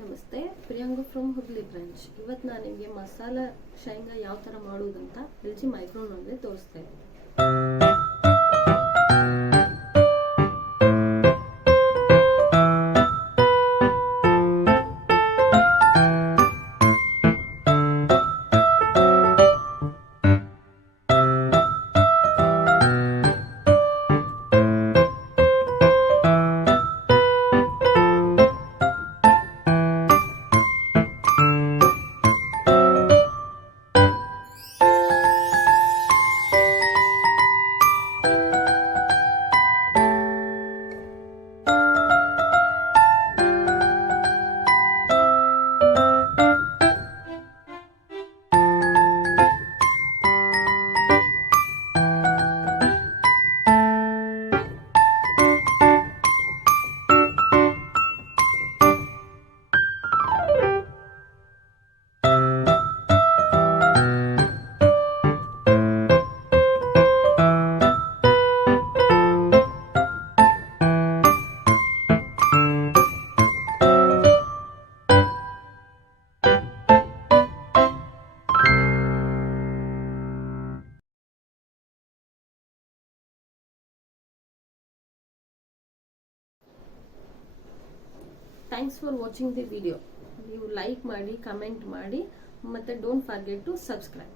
ನಮಸ್ತೆ, Priyanka from Hubli branch. ಇವತ್ತು ನಾನು ನಿಮಗೆ ಮಸಾಲ ಶೇಂಗಾ ಯಾವ ಥರ ಮಾಡೋದಂತ LG ಮೈಕ್ರೋನಲ್ಲಿ ತೋರಿಸ್ತಾ ಇದ್ದೀನಿ. Thanks for watching the video. ನೀವು ಲೈಕ್ ಮಾಡಿ, ಕಮೆಂಟ್ ಮಾಡಿ, ಮತ್ತು ಡೋಂಟ್ ಫರ್ಗೆಟ್ ಟು ಸಬ್ಸ್ಕ್ರೈಬ್.